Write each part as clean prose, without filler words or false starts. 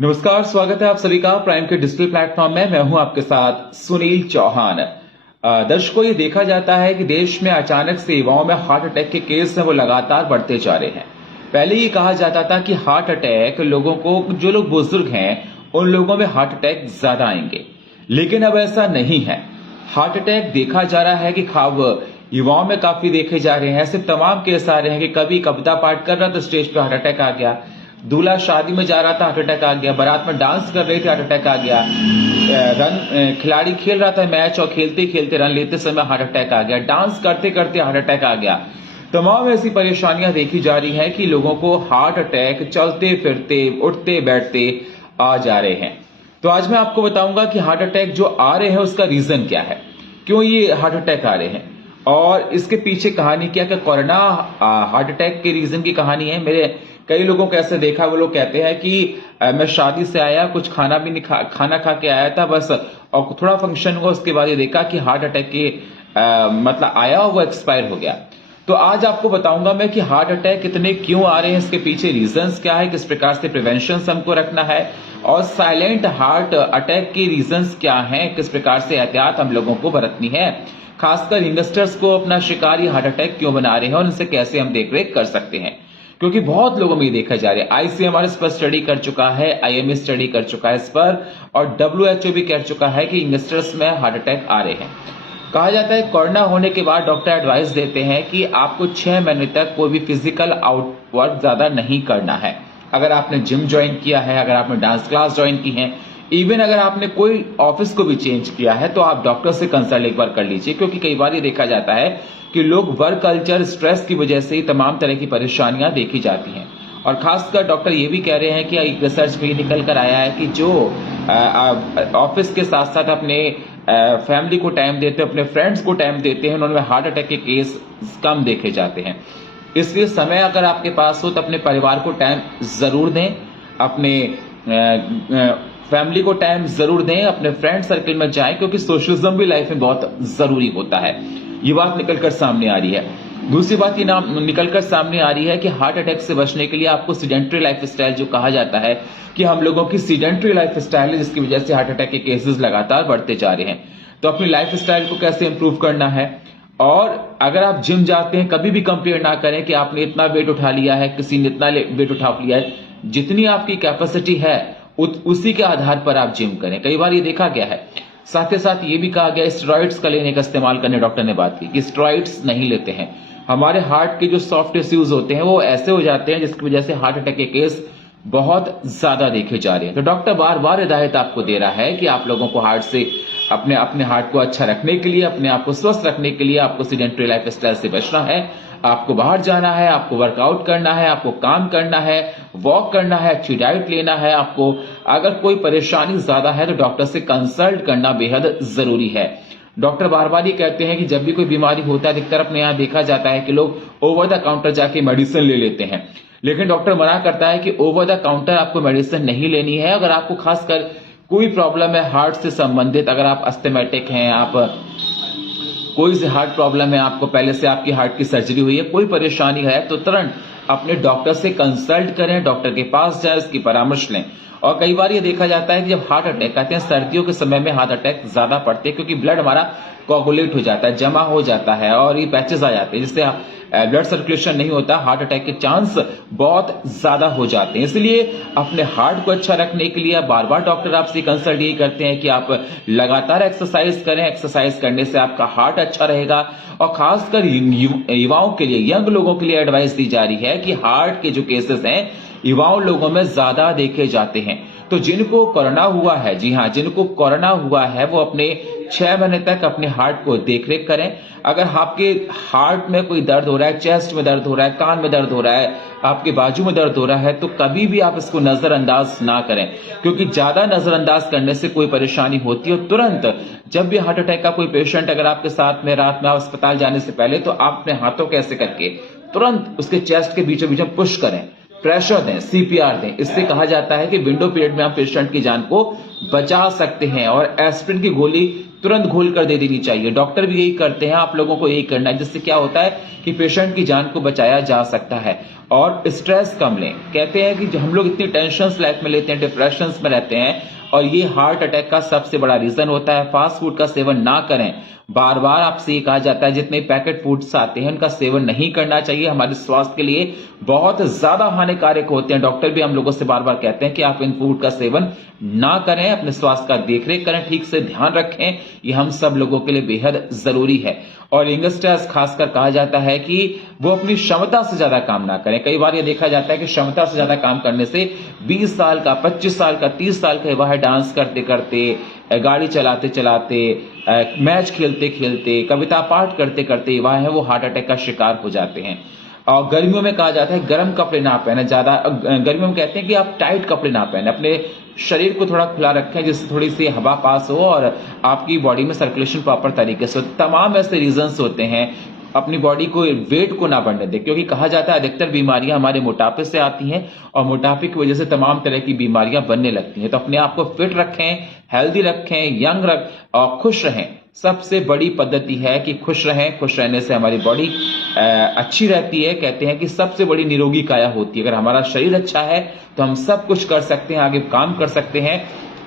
नमस्कार, स्वागत है आप सभी का प्राइम के डिजिटल प्लेटफॉर्म में। मैं हूं आपके साथ सुनील चौहान। दर्शकों, ये देखा जाता है कि देश में अचानक से युवाओं में हार्ट अटैक के केस हैं वो लगातार बढ़ते जा रहे हैं। पहले ये कहा जाता था कि हार्ट अटैक लोगों को, जो लोग बुजुर्ग हैं उन लोगों में हार्ट अटैक ज्यादा आएंगे, लेकिन अब ऐसा नहीं है। हार्ट अटैक देखा जा रहा है कि खाब युवाओं में काफी देखे जा रहे हैं। ऐसे तमाम केस आ रहे हैं कि कभी कविता पाठ कर रहा था स्टेज पे हार्ट अटैक आ गया, दूल्हा शादी में जा रहा था हार्ट अटैक आ गया, बारात में डांस कर रहे थे हार्ट अटैक आ गया, खिलाड़ी खेल रहा था मैच और खेलते खेलते रन लेते समय हार्ट अटैक आ गया, डांस करते करते हार्ट अटैक आ गया। तमाम ऐसी परेशानियां देखी जा रही हैं कि लोगों को हार्ट अटैक चलते फिरते उठते बैठते आ जा रहे हैं। तो आज मैं आपको बताऊंगा कि हार्ट अटैक जो आ रहे हैं उसका रीजन क्या है, क्यों ये हार्ट अटैक आ रहे हैं और इसके पीछे कहानी क्या। कोरोना हार्ट अटैक के रीजन की कहानी है। मेरे कई लोगों को ऐसे देखा, वो लोग कहते हैं कि मैं शादी से आया, कुछ खाना भी नहीं खाना खा के आया था बस, और थोड़ा फंक्शन हुआ, उसके बाद ये देखा कि हार्ट अटैक के मतलब आया और वो एक्सपायर हो गया। तो आज आपको बताऊंगा मैं कि हार्ट अटैक कितने क्यों आ रहे हैं, इसके पीछे रीजंस क्या है, किस प्रकार से प्रिवेंशन हमको रखना है, और साइलेंट हार्ट अटैक के रीजंस क्या हैं, किस प्रकार से एहतियात हम लोगों को बरतनी है। खासकर यंगस्टर्स को अपना शिकारी हार्ट अटैक क्यों बना रहे हैं और इनसे कैसे हम देखरेख कर सकते हैं, क्योंकि बहुत लोगों में ये देखा जा रहा है। आईसीएमआर इस पर स्टडी कर चुका है, आईएमए स्टडी कर चुका है इस पर, और डब्ल्यूएचओ भी कह चुका है कि यंगस्टर्स में हार्ट अटैक आ रहे हैं। कहा जाता है कोरोना होने के बाद डॉक्टर एडवाइस देते हैं कि आपको 6 महीने तक कोई भी फिजिकल आउटवर्क ज्यादा नहीं करना है। अगर आपने जिम ज्वाइन किया है, अगर आपने डांस क्लास ज्वाइन की है, इवन अगर आपने कोई ऑफिस को भी चेंज किया है, तो आप डॉक्टर से कंसल्ट एक बार कर लीजिए, क्योंकि कई बार ये देखा जाता है कि लोग वर्क कल्चर स्ट्रेस की वजह से ही तमाम तरह की परेशानियां देखी जाती हैं। और खासकर डॉक्टर ये भी कह रहे हैं कि एक रिसर्च में निकल कर आया है कि जो ऑफिस के साथ साथ अपने फैमिली को टाइम देते हैं, अपने फ्रेंड्स को टाइम देते हैं, उन्होंने हार्ट अटैक के केस कम देखे जाते हैं। इसलिए समय अगर आपके पास हो तो अपने परिवार को टाइम जरूर दें, अपने फैमिली को टाइम जरूर दें, अपने फ्रेंड सर्कल में जाएं, क्योंकि सोशलिज्म भी लाइफ में बहुत जरूरी होता है। ये बात निकलकर सामने आ रही है। दूसरी बात ये निकलकर सामने आ रही है कि हार्ट अटैक से बचने के लिए आपको सीडेंट्री लाइफस्टाइल, जो कहा जाता है कि हम लोगों की सीडेंट्री लाइफस्टाइल है जिसकी वजह से हार्ट अटैक के केसेस लगातार बढ़ते जा रहे हैं। तो अपनी लाइफस्टाइल को कैसे इंप्रूव करना है। और अगर आप जिम जाते हैं, कभी भी कंपेयर ना करें कि आपने इतना वेट उठा लिया है, किसी ने इतना वेट उठा लिया है। जितनी आपकी कैपेसिटी है उसी के आधार पर आप जिम करें। कई बार ये देखा गया है। साथ ही साथ ये भी कहा गया स्टेरॉइड्स का लेने का इस्तेमाल करने, डॉक्टर ने बात की कि स्टेरॉइड्स नहीं लेते हैं। हमारे हार्ट के जो सॉफ्ट टिश्यूज होते हैं वो ऐसे हो जाते हैं जिसकी वजह से हार्ट अटैक के केस बहुत ज्यादा देखे जा रहे हैं। तो डॉक्टर बार बार हिदायत आपको दे रहा है कि आप लोगों को हार्ट से अपने हार्ट को अच्छा रखने के लिए, अपने आप को स्वस्थ रखने के लिए आपको सीडेंटरी लाइफस्टाइल से बचना है। आपको बाहर जाना है, आपको वर्कआउट करना है, आपको काम करना है, वॉक करना है, अच्छी डाइट लेना है। आपको अगर कोई परेशानी ज्यादा है तो डॉक्टर से कंसल्ट करना बेहद जरूरी है। डॉक्टर बार बार ये कहते हैं कि जब भी कोई बीमारी होता है, अधिकतर अपने यहाँ देखा जाता है कि लोग ओवर द काउंटर जाके मेडिसिन ले लेते हैं, लेकिन डॉक्टर मना करता है कि ओवर द काउंटर आपको मेडिसिन नहीं लेनी है। अगर आपको खासकर कोई प्रॉब्लम है हार्ट से संबंधित, अगर आप अस्थमैटिक हैं, आप कोई से हार्ट प्रॉब्लम है, आपको पहले से आपकी हार्ट की सर्जरी हुई है, कोई परेशानी है, तो तुरंत अपने डॉक्टर से कंसल्ट करें, डॉक्टर के पास जाए, उसकी परामर्श लें। और कई बार ये देखा जाता है कि जब हार्ट अटैक आते हैं सर्दियों के समय में हार्ट अटैक ज्यादा पड़ते हैं, क्योंकि ब्लड हमारा कोगुलेट हो जाता है, जमा हो जाता है और ये पैचेस आ जाते हैं, जिससे ब्लड सर्कुलेशन नहीं होता, हार्ट अटैक के चांस बहुत ज्यादा हो जाते हैं। इसलिए अपने हार्ट को अच्छा रखने के लिए बार बार डॉक्टर आपसे कंसल्ट यही करते हैं कि आप लगातार एक्सरसाइज करें। एक्सरसाइज करने से आपका हार्ट अच्छा रहेगा। और खासकर युवाओं के लिए, यंग लोगों के लिए एडवाइस दी जा रही है कि हार्ट के जो केसेस हैं युवाओं लोगों में ज्यादा देखे जाते हैं। तो जिनको कोरोना हुआ है, जी हाँ, जिनको कोरोना हुआ है वो अपने 6 महीने तक अपने हार्ट को देखरेख करें। अगर आपके हार्ट में कोई दर्द हो रहा है, चेस्ट में दर्द हो रहा है, कान में दर्द हो रहा है, आपके बाजू में दर्द हो रहा है, तो कभी भी आप इसको नजरअंदाज ना करें, क्योंकि ज्यादा नजरअंदाज करने से कोई परेशानी होती है। तुरंत जब भी हार्ट अटैक का कोई पेशेंट अगर आपके साथ में रात में अस्पताल जाने से पहले, तो आप अपने हाथों को ऐसे करके तुरंत उसके चेस्ट के बीचों बीच पुश करें, प्रेशर दें, सीपीआर दें। इससे कहा जाता है कि विंडो पीरियड में आप पेशेंट की जान को बचा सकते हैं। और एस्पिरिन की गोली तुरंत घोल कर दे देनी चाहिए। डॉक्टर भी यही करते हैं, आप लोगों को यही करना है, जिससे क्या होता है कि पेशेंट की जान को बचाया जा सकता है। और स्ट्रेस कम लें। कहते हैं कि जो हम लोग इतनी टेंशन लाइफ में लेते हैं, डिप्रेशन में रहते हैं, और ये हार्ट अटैक का सबसे बड़ा रीजन होता है। फास्ट फूड का सेवन ना करें। बार बार आपसे ये कहा जाता है जितने पैकेट फूड्स आते हैं उनका सेवन नहीं करना चाहिए, हमारे स्वास्थ्य के लिए बहुत ज्यादा हानिकारक होते हैं। डॉक्टर भी हम लोगों से बार बार कहते हैं कि आप इन फूड का सेवन ना करें, अपने स्वास्थ्य का देखरेख करें, ठीक से ध्यान रखें, ये हम सब लोगों के लिए बेहद जरूरी है। और यंगस्टर्स खासकर कहा जाता है कि वो अपनी क्षमता से ज्यादा काम ना करें। कई बार ये देखा जाता है कि क्षमता से ज्यादा काम करने से 20 साल का, 25 साल का, 30 साल का युवा है, डांस करते करते, गाड़ी चलाते चलाते, मैच खेलते खेलते, कविता पाठ करते करते युवा है वो हार्ट अटैक का शिकार हो जाते हैं। और गर्मियों में कहा जाता है गर्म कपड़े ना पहने, ज्यादा गर्मियों में कहते हैं कि आप टाइट कपड़े ना पहने, अपने शरीर को थोड़ा खुला रखें जिससे थोड़ी सी हवा पास हो और आपकी बॉडी में सर्कुलेशन प्रॉपर तरीके से हो। तमाम ऐसे रीजंस होते हैं। अपनी बॉडी को, वेट को ना बढ़ने दें, क्योंकि कहा जाता है अधिकतर बीमारियां हमारे मोटापे से आती हैं और मोटापे की वजह से तमाम तरह की बीमारियां बनने लगती हैं। तो अपने आप को फिट रखें, हेल्दी रखें, यंग और खुश रहें। सबसे बड़ी पद्धति है कि खुश रहें। खुश रहने से हमारी बॉडी अच्छी रहती है। कहते हैं कि सबसे बड़ी निरोगी काया होती है। अगर हमारा शरीर अच्छा है तो हम सब कुछ कर सकते हैं, आगे काम कर सकते हैं।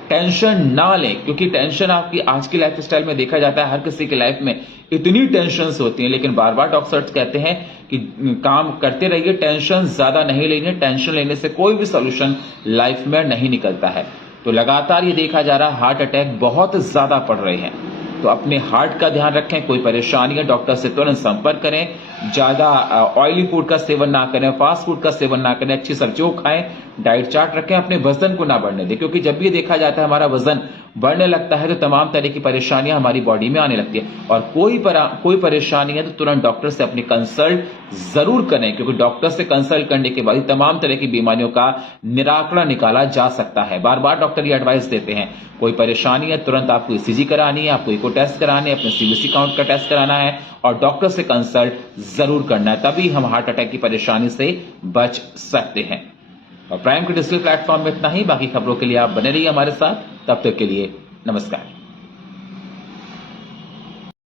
टेंशन ना लें, क्योंकि टेंशन आपकी आज की लाइफस्टाइल में देखा जाता है हर किसी की लाइफ में इतनी टेंशन्स होती हैं, लेकिन बार बार डॉक्टर्स कहते हैं कि काम करते रहिए, टेंशन ज्यादा नहीं लेनी। टेंशन लेने से कोई भी सोल्यूशन लाइफ में नहीं निकलता है। तो लगातार ये देखा जा रहा है हार्ट अटैक बहुत ज्यादा बढ़ रहे हैं। तो अपने हार्ट का ध्यान रखें। कोई परेशानी है डॉक्टर से तुरंत संपर्क करें। ज्यादा ऑयली फूड का सेवन ना करें, फास्ट फूड का सेवन ना करें, अच्छी सब्जियों खाएं, डाइट चार्ट रखें, अपने वजन को ना बढ़ने दें, क्योंकि जब भी देखा जाता है हमारा वजन बढ़ने लगता है तो तमाम तरह की परेशानियां हमारी बॉडी में आने लगती है। और कोई परेशानी है तो तुरंत डॉक्टर से अपनी कंसल्ट जरूर करें, क्योंकि डॉक्टर से कंसल्ट करने के बाद ही तमाम तरह की बीमारियों का निराकरण निकाला जा सकता है। बार बार डॉक्टर ये एडवाइस देते हैं, कोई परेशानी है तुरंत आपको ईसीजी करानी है, आपको इको टेस्ट कराने है, अपने सीबीसी काउंट का टेस्ट कराना है और डॉक्टर से कंसल्ट जरूर करना है, तभी हम हार्ट अटैक की परेशानी से बच सकते हैं। और प्राइम के डिजिटल प्लेटफॉर्म में इतना ही। बाकी खबरों के लिए आप बने रहिए हमारे साथ। तब तक के लिए नमस्कार।